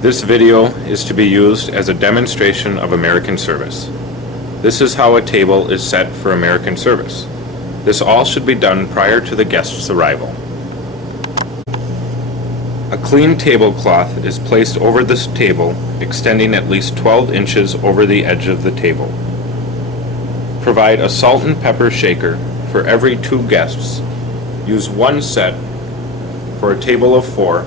This video is to be used as a demonstration of American service. This is how a table is set for American service. This all should be done prior to the guest's arrival. A clean tablecloth is placed over this table, extending at least 12 inches over the edge of the table. Provide a salt and pepper shaker for every 2 guests. Use 1 set for a table of 4.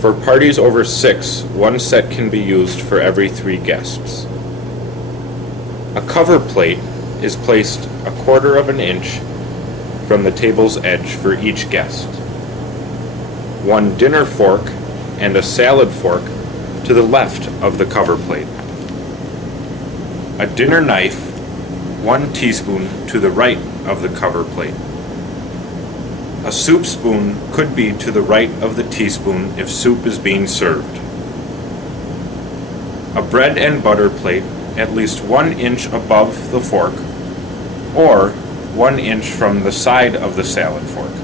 For parties over 6, 1 set can be used for every 3 guests. A cover plate is placed 1/4 of an inch from the table's edge for each guest. 1 dinner fork and a salad fork to the left of the cover plate. A dinner knife, 1 teaspoon to the right of the cover plate. A soup spoon could be to the right of the teaspoon if soup is being served. A bread and butter plate at least 1 inch above the fork, or 1 inch from the side of the salad fork.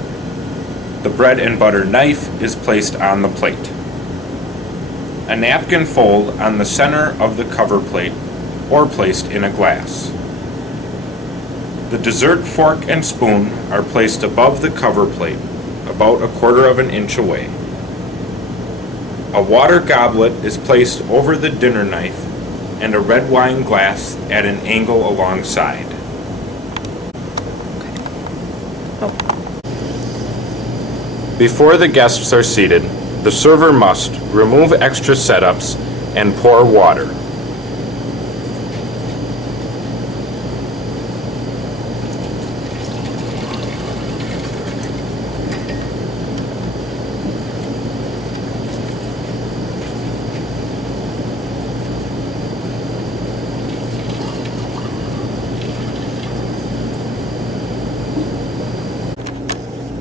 The bread and butter knife is placed on the plate. A napkin fold on the center of the cover plate or placed in a glass. The dessert fork and spoon are placed above the cover plate, about 1/4 of an inch away. A water goblet is placed over the dinner knife and a red wine glass at an angle alongside. Before the guests are seated, the server must remove extra setups and pour water.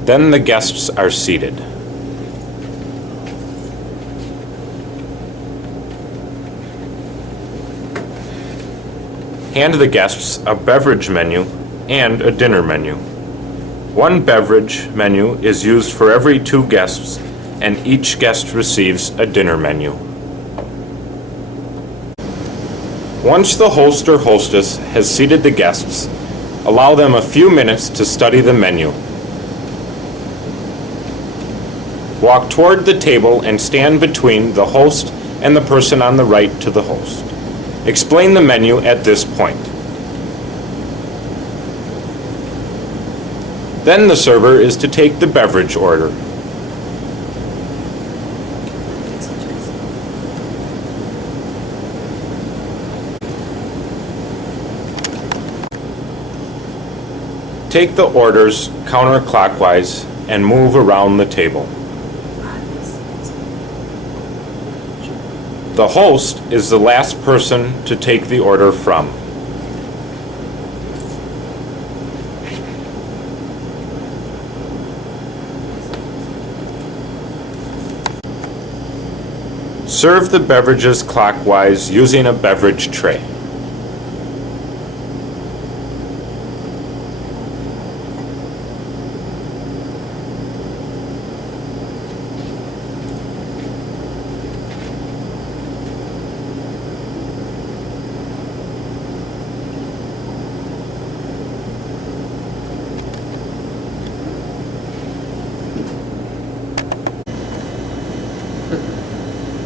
Then the guests are seated. Hand the guests a beverage menu and a dinner menu. 1 beverage menu is used for every 2 guests, and each guest receives a dinner menu. Once the host or hostess has seated the guests, allow them a few minutes to study the menu. Walk toward the table and stand between the host and the person on the right to the host. Explain the menu at this point. Then the server is to take the beverage order. Take the orders counterclockwise and move around the table. The host is the last person to take the order from. Serve the beverages clockwise using a beverage tray.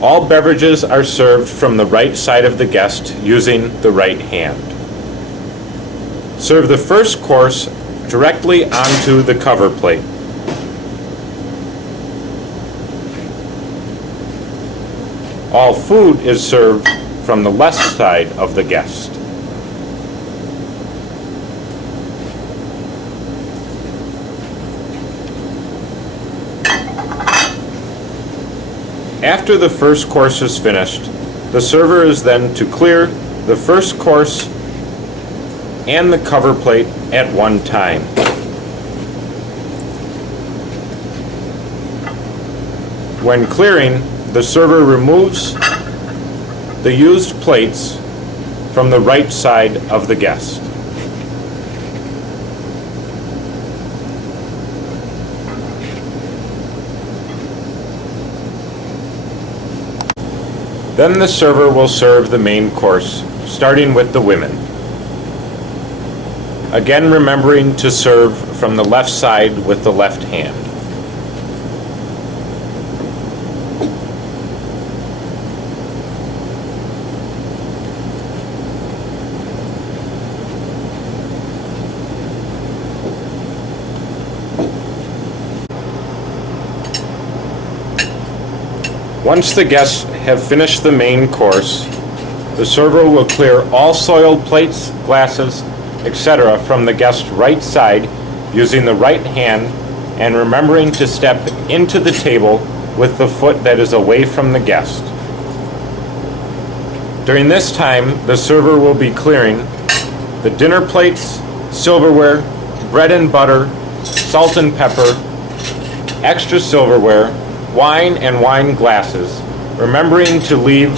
All beverages are served from the right side of the guest using the right hand. Serve the first course directly onto the cover plate. All food is served from the left side of the guest. After the first course is finished, the server is then to clear the first course and the cover plate at one time. When clearing, the server removes the used plates from the right side of the guest. Then the server will serve the main course, starting with the women. Again, remembering to serve from the left side with the left hand. Once the guests have finished the main course, the server will clear all soiled plates, glasses, etc. from the guest's right side using the right hand and remembering to step into the table with the foot that is away from the guest. During this time, the server will be clearing the dinner plates, silverware, bread and butter, salt and pepper, extra silverware, wine and wine glasses, remembering to leave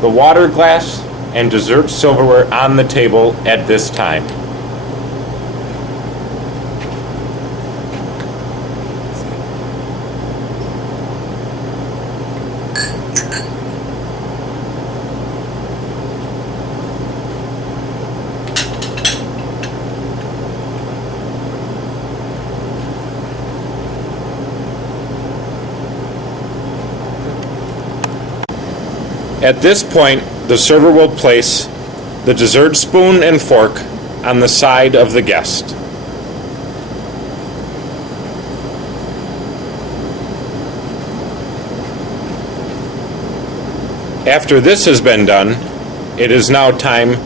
the water glass and dessert silverware on the table at this time. At this point, the server will place the dessert spoon and fork on the side of the guest. After this has been done, it is now time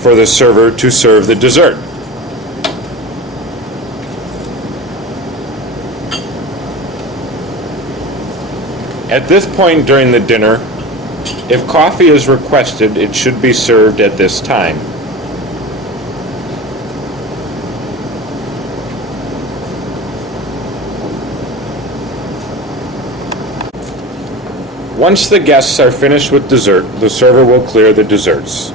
for the server to serve the dessert. At this point during the dinner, if coffee is requested, it should be served at this time. Once the guests are finished with dessert, the server will clear the desserts.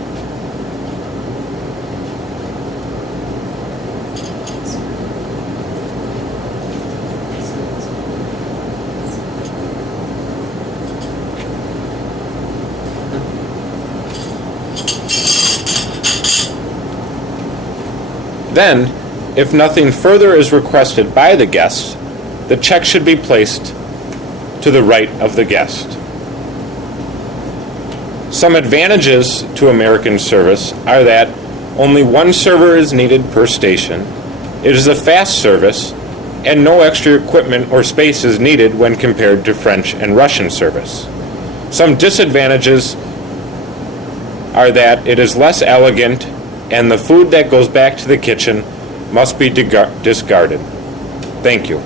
Then, if nothing further is requested by the guest, the check should be placed to the right of the guest. Some advantages to American service are that only one server is needed per station, it is a fast service, and no extra equipment or space is needed when compared to French and Russian service. Some disadvantages are that it is less elegant and the food that goes back to the kitchen must be discarded. Thank you.